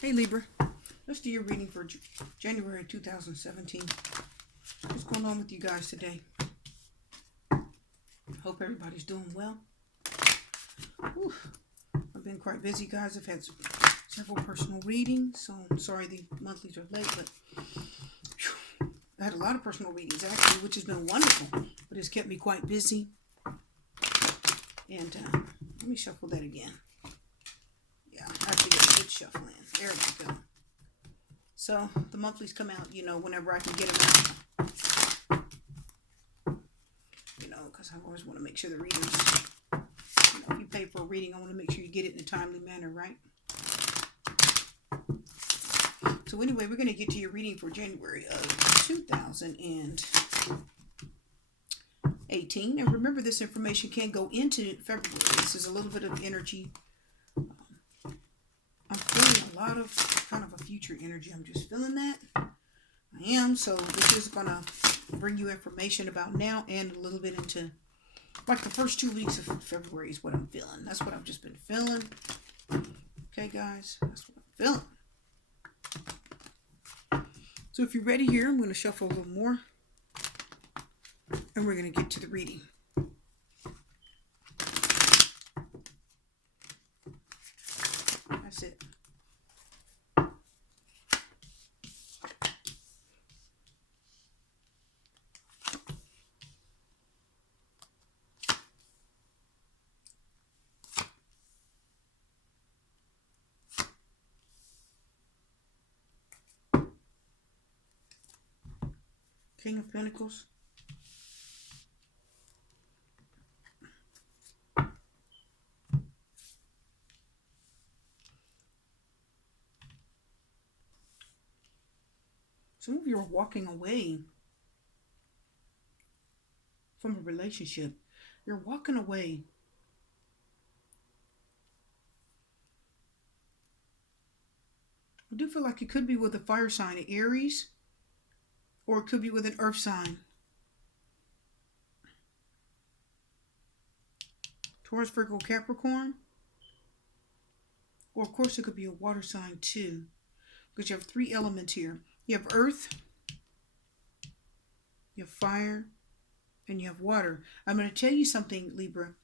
Hey Libra, let's do your reading for January 2017. What's going on with you guys today? Hope everybody's doing well. Whew. I've been quite busy, guys. I've had several personal readings, so I'm sorry the monthlies are late, but I had a lot of personal readings actually, which has been wonderful, but it's kept me quite busy. And let me shuffle that again. Yeah, I have to get a good shuffle in. There we go. So the monthlies come out, whenever I can get them out. Because I always want to make sure the readers, if you pay for a reading, I want to make sure you get it in a timely manner, right? So anyway, we're going to get to your reading for January of 2018. And remember, this information can go into February. This is a little bit of energy. I'm feeling a lot of kind of a future energy. I'm just feeling that. I am. So this is going to bring you information about now and a little bit into like the first 2 weeks of February is what I'm feeling. That's what I've just been feeling. Okay, guys. That's what I'm feeling. So if you're ready here, I'm going to shuffle a little more. And we're going to get to the reading. That's it. King of Pentacles. Some of you are walking away from a relationship. You're walking away. I do feel like it could be with a fire sign, an Aries, or it could be with an earth sign. Taurus, Virgo, Capricorn. Or of course it could be a water sign too. Because you have three elements here. You have earth, you have fire, and you have water. I'm going to tell you something, Libra.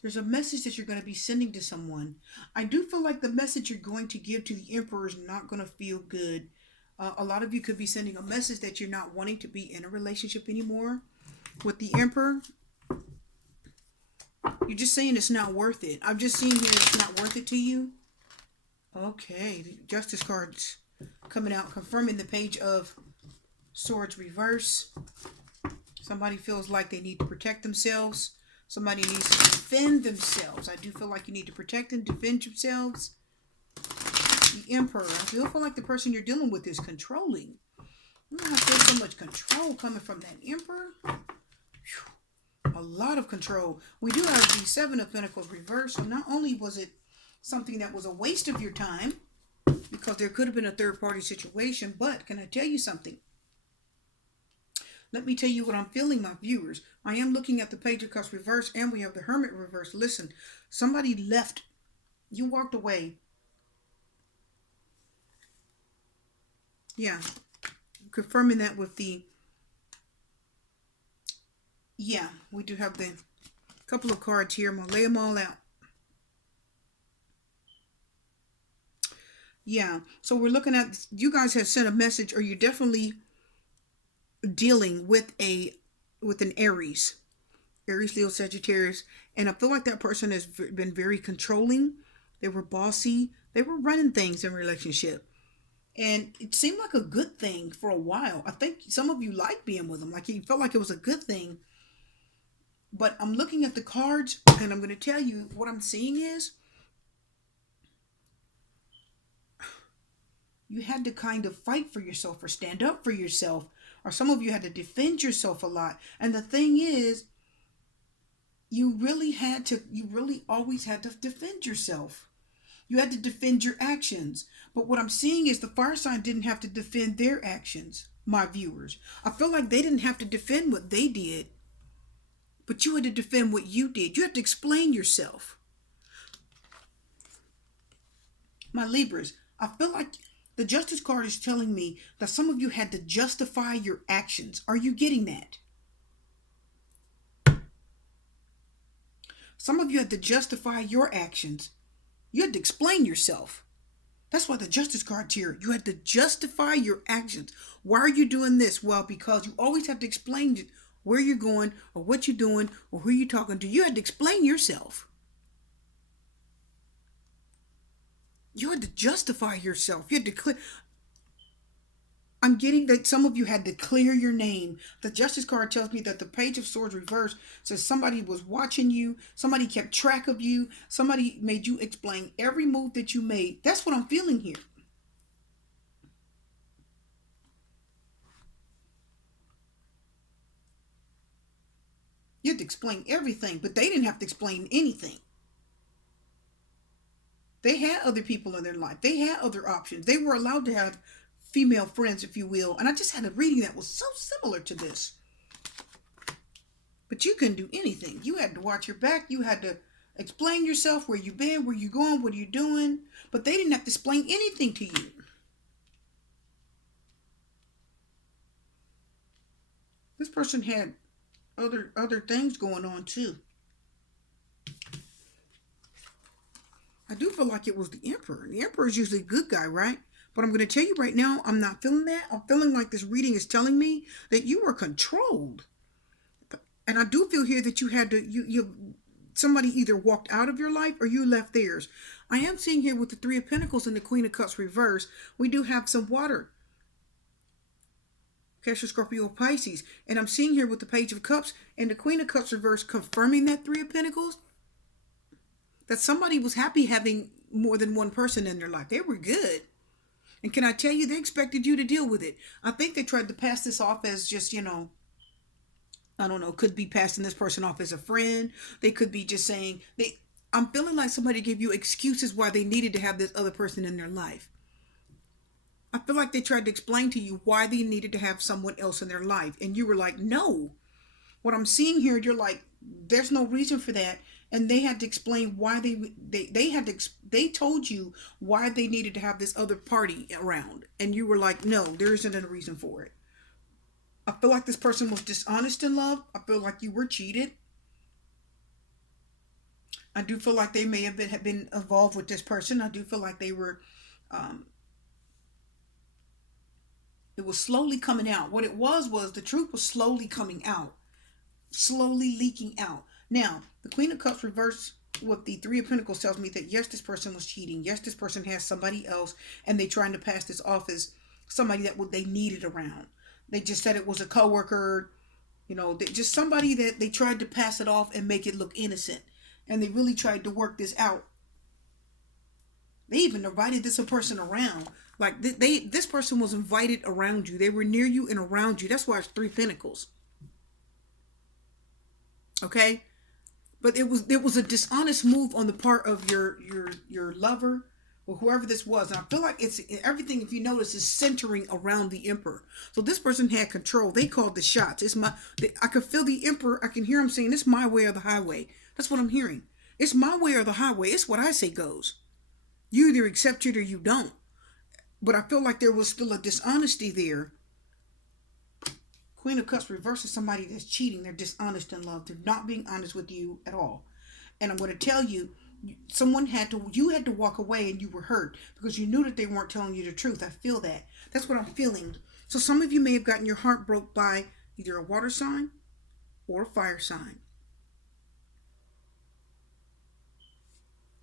There's a message that you're going to be sending to someone. I do feel like the message you're going to give to the Emperor is not going to feel good. A lot of you could be sending a message that you're not wanting to be in a relationship anymore with the Emperor. You're just saying it's not worth it. I'm just seeing here it's not worth it to you. Okay, the Justice card's coming out, confirming the Page of Swords reverse. Somebody feels like they need to protect themselves. Somebody needs to defend themselves. I do feel like you need to protect and defend yourselves. The Emperor. I feel like the person you're dealing with is controlling. I feel so much control coming from that Emperor. Whew. A lot of control. We do have the Seven of Pentacles reversed. So not only was it something that was a waste of your time, because there could have been a third-party situation, but can I tell you something? Let me tell you what I'm feeling, my viewers. I am looking at the Page of Cups reverse, and we have the Hermit reverse. Listen, somebody left. You walked away. Yeah. Confirming that with the... Yeah, we do have the couple of cards here. I'm going to lay them all out. Yeah, so we're looking at... You guys have sent a message, or you're definitely dealing with an Aries, Leo, Sagittarius, and I feel like that person has been very controlling. They were bossy. They were running things in relationship, and it seemed like a good thing for a while. I think some of you like being with them, like you felt like it was a good thing. But I'm looking at the cards, and I'm going to tell you what I'm seeing is you had to kind of fight for yourself or stand up for yourself. Or some of you had to defend yourself a lot. And the thing is, you really always had to defend yourself. You had to defend your actions. But what I'm seeing is the fire sign didn't have to defend their actions, my viewers. I feel like they didn't have to defend what they did, but you had to defend what you did. You had to explain yourself. My Libras, I feel like the Justice card is telling me that some of you had to justify your actions. Are you getting that? Some of you had to justify your actions. You had to explain yourself. That's why the Justice card's here. You had to justify your actions. Why are you doing this? Well, because you always have to explain where you're going or what you're doing or who you're talking to. You had to explain yourself. You had to justify yourself. You had to clear. I'm getting that some of you had to clear your name. The Justice card tells me that the Page of Swords reverse says somebody was watching you, somebody kept track of you, somebody made you explain every move that you made. That's what I'm feeling here. You had to explain everything, but they didn't have to explain anything. They had other people in their life. They had other options. They were allowed to have female friends, if you will. And I just had a reading that was so similar to this. But you couldn't do anything. You had to watch your back. You had to explain yourself, where you been, where you going, what are you doing. But they didn't have to explain anything to you. This person had other things going on too. I do feel like it was the Emperor. The Emperor is usually a good guy, right? But I'm going to tell you right now, I'm not feeling that. I'm feeling like this reading is telling me that you were controlled. And I do feel here that you had to, somebody either walked out of your life or you left theirs. I am seeing here with the Three of Pentacles and the Queen of Cups reverse, we do have some water. Cancer, Scorpio, Pisces. And I'm seeing here with the Page of Cups and the Queen of Cups reverse confirming that Three of Pentacles, that somebody was happy having more than one person in their life. They were good. And can I tell you, they expected you to deal with it. I think they tried to pass this off as just, I don't know, could be passing this person off as a friend. They could be just saying, I'm feeling like somebody gave you excuses why they needed to have this other person in their life. I feel like they tried to explain to you why they needed to have someone else in their life. And you were like, no. What I'm seeing here, you're like, there's no reason for that. And they had to explain why they told you why they needed to have this other party around. And you were like, no, there isn't a reason for it. I feel like this person was dishonest in love. I feel like you were cheated. I do feel like they may have been involved with this person. I do feel like they were, it was slowly coming out. What it was the truth was slowly coming out. Slowly leaking out. Now, the Queen of Cups reverse with the Three of Pentacles tells me that yes, this person was cheating. Yes, this person has somebody else, and they trying to pass this off as somebody that they needed around. They just said it was a coworker, just somebody that they tried to pass it off and make it look innocent. And they really tried to work this out. They even invited this person around. Like this person was invited around you. They were near you and around you. That's why it's Three Pentacles. Okay? But it was a dishonest move on the part of your lover or whoever this was. And I feel like it's everything, if you notice, is centering around the Emperor. So this person had control. They called the shots. I could feel the Emperor. I can hear him saying, it's my way or the highway. That's what I'm hearing. It's my way or the highway. It's what I say goes. You either accept it or you don't. But I feel like there was still a dishonesty there. Queen of Cups reverses somebody that's cheating. They're dishonest in love. They're not being honest with you at all. And I'm going to tell you, you had to walk away and you were hurt because you knew that they weren't telling you the truth. I feel that. That's what I'm feeling. So some of you may have gotten your heart broke by either a water sign or a fire sign.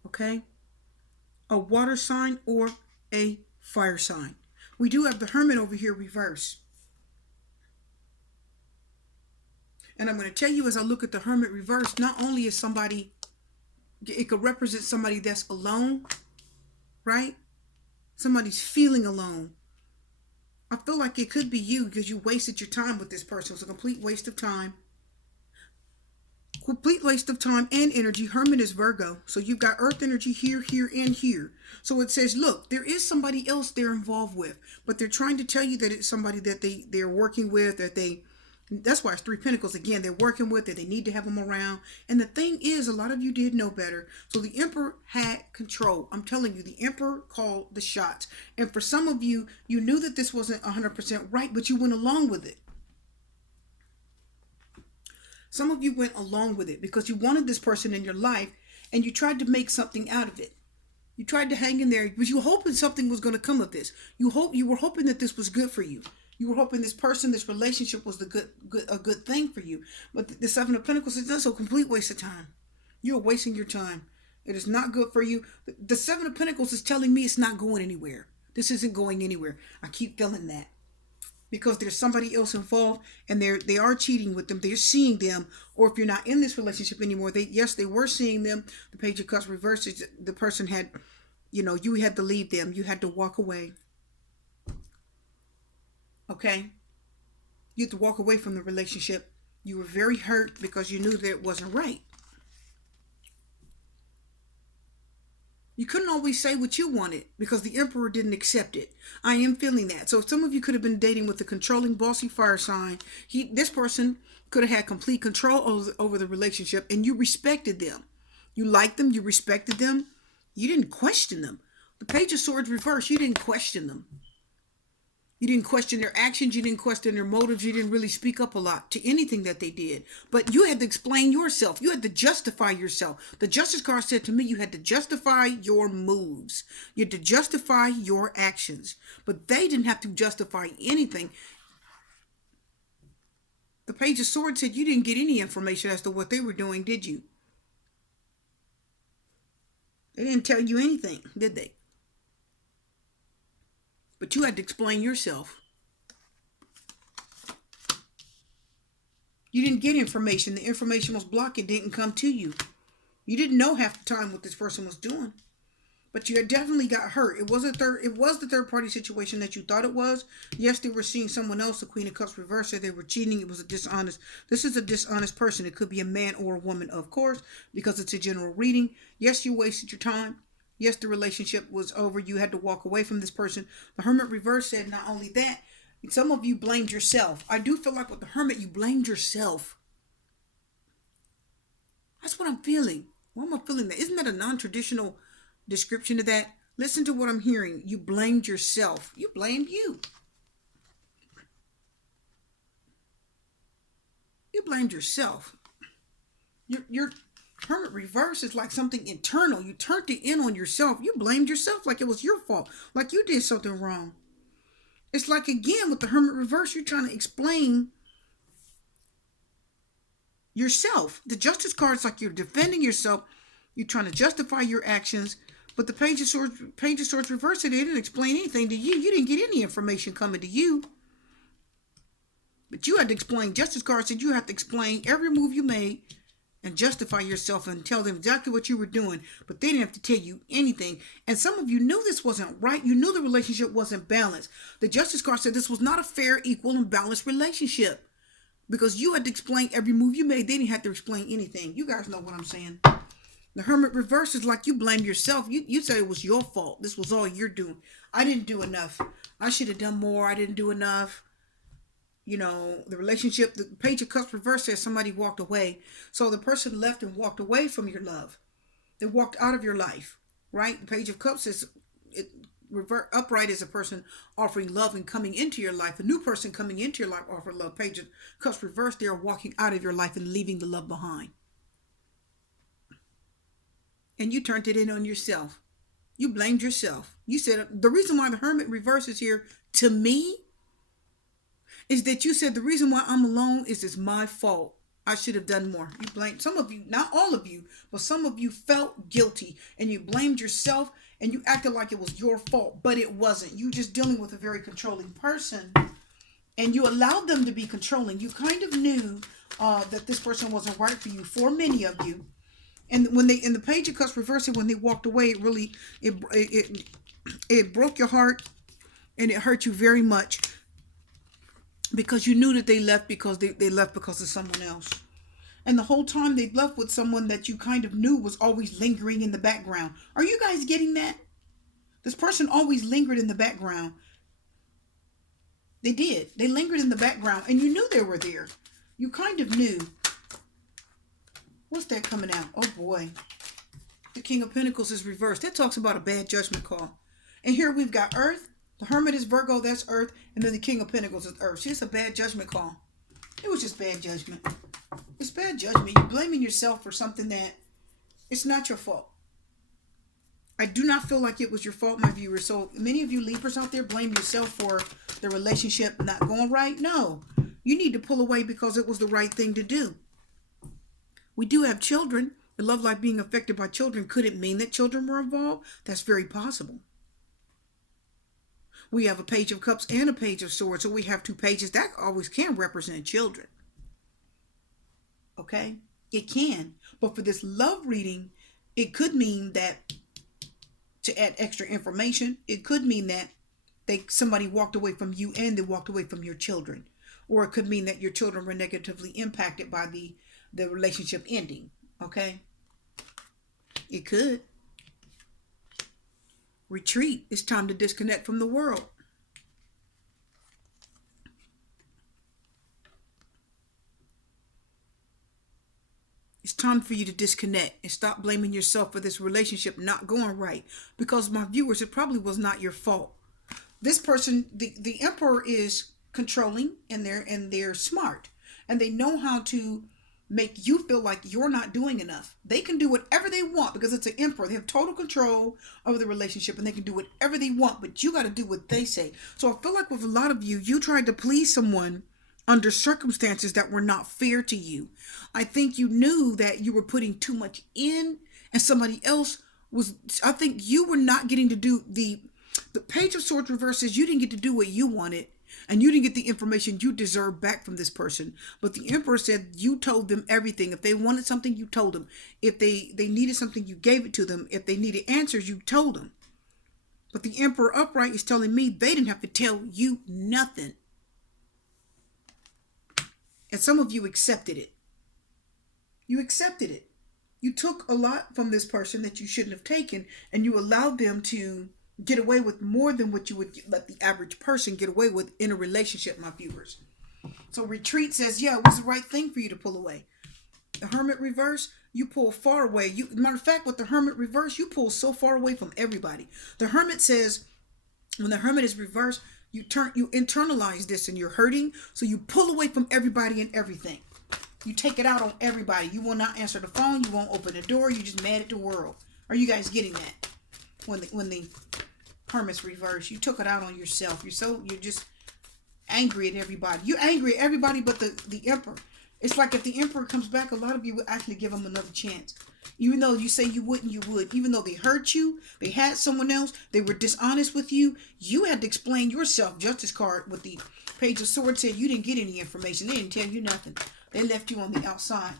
Okay? A water sign or a fire sign. We do have the Hermit over here reverse. And I'm going to tell you, as I look at the Hermit reverse, not only is somebody, it could represent somebody that's alone, right? Somebody's feeling alone. I feel like it could be you because you wasted your time with this person. It was a complete waste of time. Complete waste of time and energy. Hermit is Virgo. So you've got earth energy here, here, and here. So it says, look, there is somebody else they're involved with, but they're trying to tell you that it's somebody that they're working with, that they That's why it's Three Pentacles. Again, they're working with it. They need to have them around. And the thing is, a lot of you did know better. So the Emperor had control. I'm telling you, the Emperor called the shots. And for some of you, you knew that this wasn't 100% right, but you went along with it. Some of you went along with it because you wanted this person in your life and you tried to make something out of it. You tried to hang in there, but you were hoping something was going to come of this. You were hoping that this was good for you. You were hoping this person, this relationship was a good thing for you. But the Seven of Pentacles is just a complete waste of time. You're wasting your time. It is not good for you. The Seven of Pentacles is telling me it's not going anywhere. This isn't going anywhere. I keep feeling that. Because there's somebody else involved and they are cheating with them. They're seeing them. Or if you're not in this relationship anymore, they were seeing them. The Page of Cups reverses. The person had, you had to leave them. You had to walk away. Okay? You had to walk away from the relationship. You were very hurt because you knew that it wasn't right. You couldn't always say what you wanted because the Emperor didn't accept it. I am feeling that. So some of you could have been dating with a controlling, bossy fire sign. This person could have had complete control over the relationship and you respected them. You liked them. You respected them. You didn't question them. The Page of Swords reverse. You didn't question them. You didn't question their actions. You didn't question their motives. You didn't really speak up a lot to anything that they did. But you had to explain yourself. You had to justify yourself. The Justice card said to me, you had to justify your moves. You had to justify your actions. But they didn't have to justify anything. The Page of Swords said you didn't get any information as to what they were doing, did you? They didn't tell you anything, did they? But you had to explain yourself. You didn't get information. The information was blocked. It didn't come to you. You didn't know half the time what this person was doing. But you definitely got hurt. It was the third party situation that you thought it was. Yes, they were seeing someone else. The Queen of Cups reversed. They were cheating. It was a dishonest. This is a dishonest person. It could be a man or a woman, of course, because it's a general reading. Yes, you wasted your time. Yes, the relationship was over. You had to walk away from this person. The Hermit reverse said not only that, some of you blamed yourself. I do feel like with the Hermit, you blamed yourself. That's what I'm feeling. Why am I feeling that? Isn't that a non-traditional description of that? Listen to what I'm hearing. You blamed yourself. You blamed you. You blamed yourself. Your Hermit reverse is like something internal. You turned it in on yourself. You blamed yourself like it was your fault. Like you did something wrong. It's like, again, with the Hermit reverse, you're trying to explain yourself. The Justice card is like you're defending yourself. You're trying to justify your actions. But the Page of Swords reverse, it didn't explain anything to you. You didn't get any information coming to you. But you had to explain. Justice card said you have to explain every move you made and justify yourself and tell them exactly what you were doing. But they didn't have to tell you anything. And some of you knew this wasn't right. You knew the relationship wasn't balanced. The Justice card said this was not a fair, equal, and balanced relationship. Because you had to explain every move you made. They didn't have to explain anything. You guys know what I'm saying. The Hermit reverse is like you blame yourself. You said it was your fault. This was all you're doing. I didn't do enough. I should have done more. I didn't do enough. The relationship, the Page of Cups reverse says somebody walked away. So the person left and walked away from your love. They walked out of your life, right? The Page of Cups is upright is a person offering love and coming into your life. A new person coming into your life offering love. Page of Cups reverse, they are walking out of your life and leaving the love behind. And you turned it in on yourself. You blamed yourself. You said the reason why the Hermit reverse is here to me is that you said the reason why I'm alone is it's my fault. I should have done more. You blamed some of you, not all of you, but some of you felt guilty and you blamed yourself and you acted like it was your fault, but it wasn't. You just dealing with a very controlling person and you allowed them to be controlling. You kind of knew that this person wasn't right for you, for many of you. And when they, in the Page of Cups reverse, when they walked away, it really, it broke your heart and it hurt you very much. Because you knew that they left because they left because of someone else. And the whole time they left with someone that you kind of knew was always lingering in the background. Are you guys getting that? This person always lingered in the background. They did. They lingered in the background, and you knew they were there. You kind of knew. What's that coming out? Oh boy. The King of Pentacles is reversed. That talks about a bad judgment call. And here we've got Earth. The Hermit is Virgo, that's Earth. And then the King of Pentacles is Earth. See, it's a bad judgment call. It was just bad judgment. It's bad judgment. You're blaming yourself for something that it's not your fault. I do not feel like it was your fault, my viewers. So many of you Libras out there blame yourself for the relationship not going right. No, you need to pull away because it was the right thing to do. We do have children. The love life being affected by children. Could it mean that children were involved? That's very possible. We have a Page of Cups and a Page of Swords. So we have two pages. That always can represent children. Okay? It can. But for this love reading, it could mean that, to add extra information, it could mean that somebody walked away from you and they walked away from your children. Or it could mean that your children were negatively impacted by the relationship ending. Okay? It could. Retreat. It's time to disconnect from the world. It's time for you to disconnect and stop blaming yourself for this relationship not going right. Because, my viewers, it probably was not your fault. This person, the Emperor, is controlling, and they're smart. And they know how to make you feel like you're not doing enough. They can do whatever they want because it's an Emperor. They have total control over the relationship, and they can do whatever they want, but you got to do what they say. So I feel like with a lot of you, you tried to please someone under circumstances that were not fair to you. I think you knew that you were putting too much in, and somebody else was, I think you were not getting to do the Page of Swords reverses. You didn't get to do what you wanted. And you didn't get the information you deserve back from this person. But the Emperor said you told them everything. If they wanted something, you told them. If they needed something, you gave it to them. If they needed answers, you told them. But the Emperor upright is telling me they didn't have to tell you nothing. And some of you accepted it. You accepted it. You took a lot from this person that you shouldn't have taken, and you allowed them to get away with more than what you would let the average person get away with in a relationship, my viewers. So retreat says, yeah, it was the right thing for you to pull away. The Hermit reverse, you pull far away. Matter of fact, with the Hermit reverse, you pull so far away from everybody. The Hermit says, when the Hermit is reversed, you internalize this and you're hurting. So you pull away from everybody and everything. You take it out on everybody. You will not answer the phone. You won't open the door. You're just mad at the world. Are you guys getting that? When the Hermit's reverse, you took it out on yourself. You're just angry at everybody. You're angry at everybody but the Emperor. It's like if the Emperor comes back, a lot of you would actually give him another chance. Even though you say you wouldn't, you would. Even though they hurt you, they had someone else, they were dishonest with you, you had to explain yourself. Justice card with the Page of Swords said you didn't get any information. They didn't tell you nothing. They left you on the outside.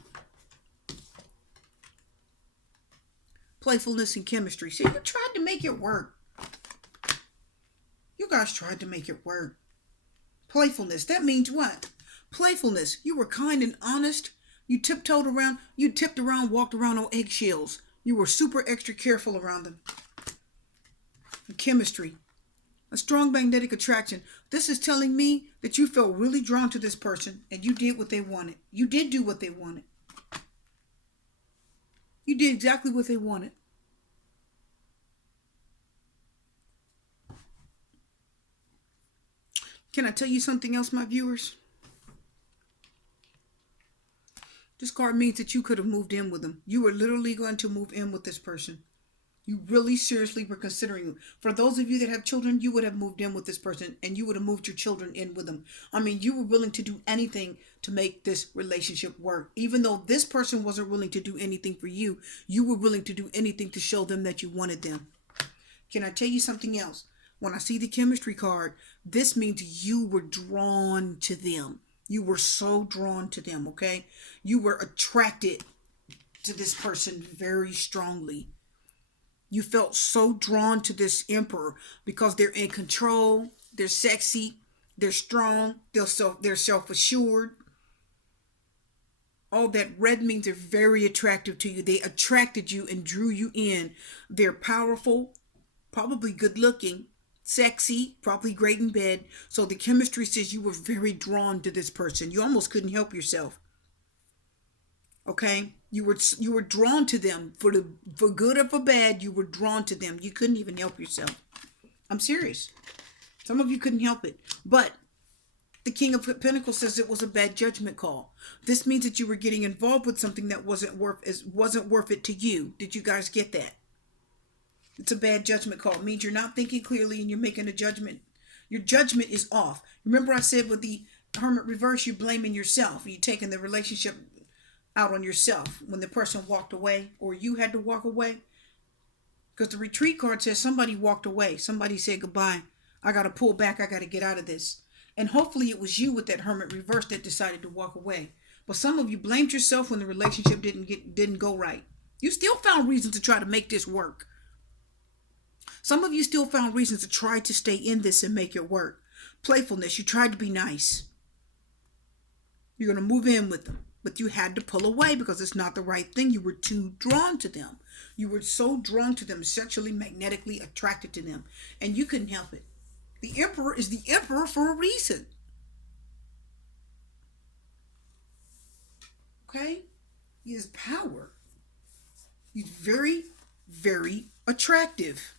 Playfulness and chemistry. See, you tried to make it work. You guys tried to make it work. Playfulness. That means what? Playfulness. You were kind and honest. You tipped around, walked around on eggshells. You were super extra careful around them. And chemistry. A strong magnetic attraction. This is telling me that you felt really drawn to this person and you did what they wanted. You did do what they wanted. You did exactly what they wanted. Can I tell you something else, my viewers? This card means that you could have moved in with them. You were literally going to move in with this person. You really seriously were considering. For those of you that have children, you would have moved in with this person and you would have moved your children in with them. I mean, you were willing to do anything to make this relationship work. Even though this person wasn't willing to do anything for you, you were willing to do anything to show them that you wanted them. Can I tell you something else? When I see the chemistry card, this means you were drawn to them. You were so drawn to them, okay? You were attracted to this person very strongly. You felt so drawn to this Emperor because they're in control, they're sexy, they're strong, they're self-assured. All that red means they're very attractive to you. They attracted you and drew you in. They're powerful, probably good looking, sexy, probably great in bed. So the chemistry says you were very drawn to this person. You almost couldn't help yourself. Okay? You were drawn to them for good or for bad. You were drawn to them. You couldn't even help yourself. I'm serious. Some of you couldn't help it. But the King of Pentacles says it was a bad judgment call. This means that you were getting involved with something that wasn't worth it to you. Did you guys get that? It's a bad judgment call. It means you're not thinking clearly and you're making a judgment. Your judgment is off. Remember I said with the Hermit reverse, you're blaming yourself. You're taking the relationship out on yourself when the person walked away or you had to walk away. Because the retreat card says somebody walked away. Somebody said goodbye. I got to pull back. I got to get out of this. And hopefully it was you with that Hermit reverse that decided to walk away. But some of you blamed yourself when the relationship didn't go right. You still found reasons to try to make this work. Some of you still found reasons to try to stay in this and make it work. Playfulness. You tried to be nice. You're going to move in with them. But you had to pull away because it's not the right thing. You were too drawn to them. You were so drawn to them, sexually, magnetically attracted to them. And you couldn't help it. The Emperor is the Emperor for a reason. Okay? He has power. He's very, very attractive.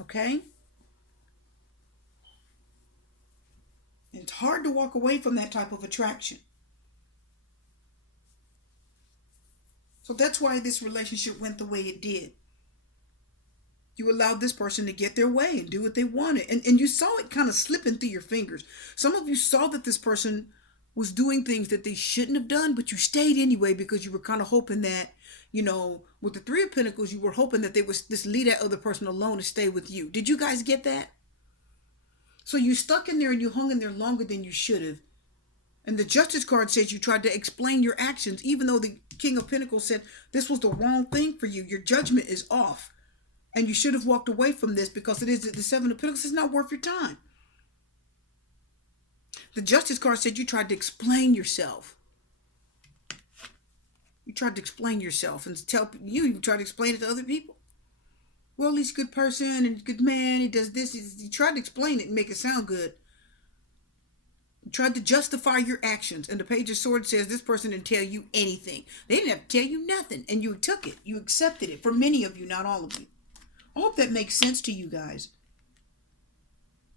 Okay? And it's hard to walk away from that type of attraction. So that's why this relationship went the way it did. You allowed this person to get their way and do what they wanted. And you saw it kind of slipping through your fingers. Some of you saw that this person was doing things that they shouldn't have done, but you stayed anyway because you were kind of hoping that, with the Three of Pentacles, you were hoping that they would just leave that other person alone and stay with you. Did you guys get that? So you stuck in there and you hung in there longer than you should have. And the Justice card says you tried to explain your actions, even though the King of Pentacles said this was the wrong thing for you. Your judgment is off. And you should have walked away from this because it is the Seven of Pentacles. It's not worth your time. The Justice card said you tried to explain yourself. You tried to explain yourself and you tried to explain it to other people. Well, he's a good person and good man. He does this. He tried to explain it and make it sound good. You tried to justify your actions. And the Page of Swords says this person didn't tell you anything. They didn't have to tell you nothing. And you took it. You accepted it. For many of you, not all of you. I hope that makes sense to you guys.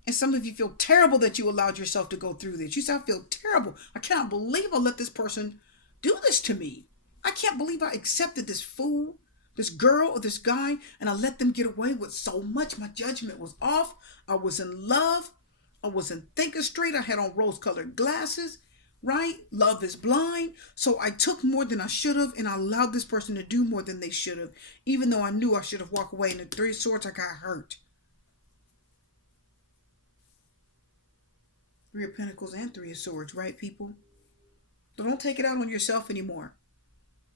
And some of you feel terrible that you allowed yourself to go through this. You say, I feel terrible. I cannot believe I let this person do this to me. I can't believe I accepted this fool, this girl or this guy, and I let them get away with so much. My judgment was off. I was in love. I wasn't thinking straight. I had on rose-colored glasses, right? Love is blind. So I took more than I should have, and I allowed this person to do more than they should have, even though I knew I should have walked away. And the Three of Swords, I got hurt. Three of Pentacles and Three of Swords, right, people? So don't take it out on yourself anymore.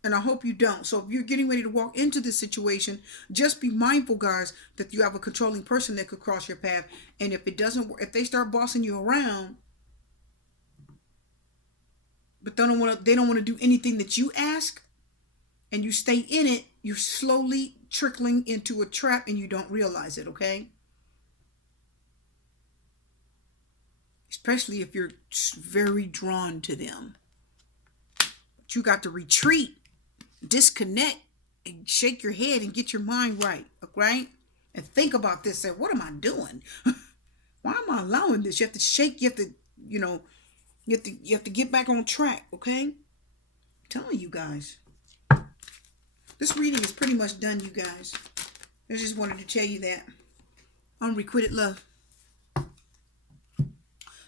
And I hope you don't. So if you're getting ready to walk into this situation, just be mindful, guys, that you have a controlling person that could cross your path. And if it doesn't work, if they start bossing you around, but they don't want to do anything that you ask, and you stay in it, you're slowly trickling into a trap and you don't realize it, okay? Especially if you're very drawn to them. But you got to retreat. Disconnect and shake your head and get your mind right, right? And think about this. Say, what am I doing? Why am I allowing this? You have to shake. You have to, you have to get back on track. Okay, I'm telling you guys, this reading is pretty much done, you guys. I just wanted to tell you that. Unrequited love.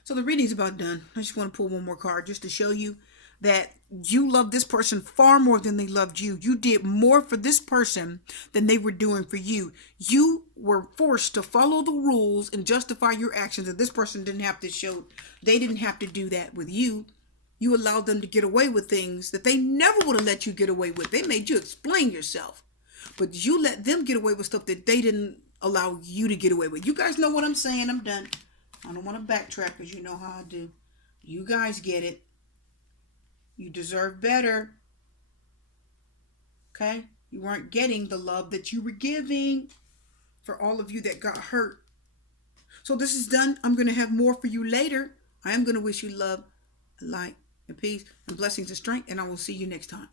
So the reading's about done. I just want to pull one more card just to show you that you love this person far more than they loved you. You did more for this person than they were doing for you. You were forced to follow the rules and justify your actions, and this person didn't have to show, they didn't have to do that with you. You allowed them to get away with things that they never would have let you get away with. They made you explain yourself, but you let them get away with stuff that they didn't allow you to get away with. You guys know what I'm saying. I'm done. I don't want to backtrack because you know how I do. You guys get it. You deserve better. Okay? You weren't getting the love that you were giving. For all of you that got hurt So this is done. I'm going to have more for you later. I am going to wish you love, light, and peace, and blessings and strength, and I will see you next time.